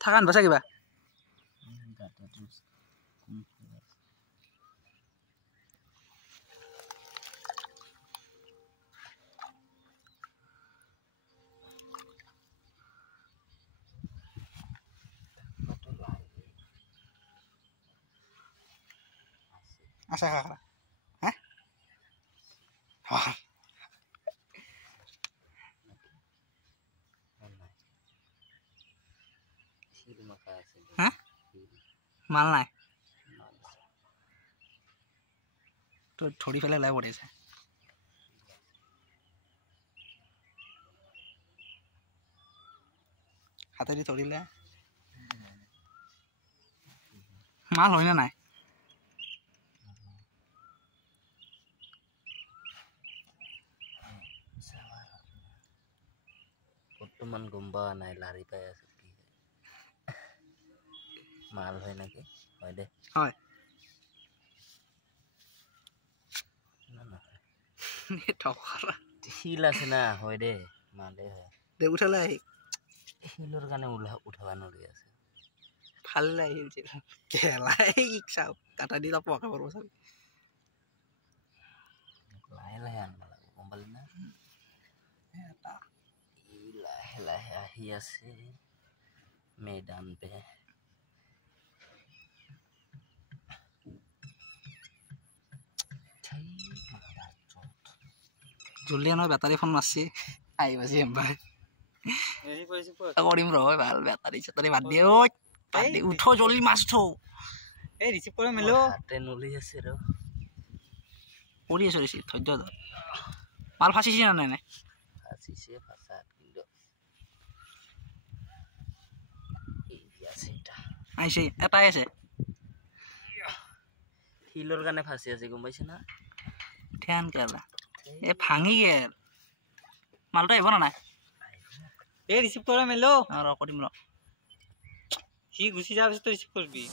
থাকা আনবাছা কিবা আশা খা হ্যাঁ হ্যাঁ মাল নাই তো থৰি ফেলে ওলাই পৰিছে হাতেদি ধৰিলে মাল হয় না নাই বৰ্তমান গম্বা নাই লাৰি পাই আছে কি মাল হয় নাকি হয় দে হয় ঠকৰা শিল আছে না হয় দে মালে হয় দে উঠালে আহি শিলৰ কাৰণে উঠাবা নৰি আছে ফালে আহিছিল কেলাই চাও কাটা দি পকা পৰব চাবি লাহে লাহে আনবা লাগিব গম পালি না এটা লাহে লাহে আহি আছে मैदान पे জুলিয়ানৰ বেটাৰী ফোন মাৰছি আহিব যি এবাৰ কৰিম ৰ ভাল বেটাৰী চেটাৰী বাদ দিয়ে ঐ উঠ জলদি মাছ থ এই ৰিচিভ কৰি মেলো হাতে নলি আছে ৰ কৰি আছো ৰিচিভ ধৈৰ্য ধৰ মাল ফাঁচিছি না নাই ফাঁচিছে ফাঁচা কিন্তু আহিছে এটাই আছে শিলৰ কাৰণে ফাঁচি আছে গম পাইছে না ধ্যান কেলা এ ভাঙি গেল মালটা আহিব না নাই এই ৰিচিভ কৰা মেলো ৰ কৰিম ৰ সি গুচি যোৱাৰ পিছত ৰিচিভ কৰিবি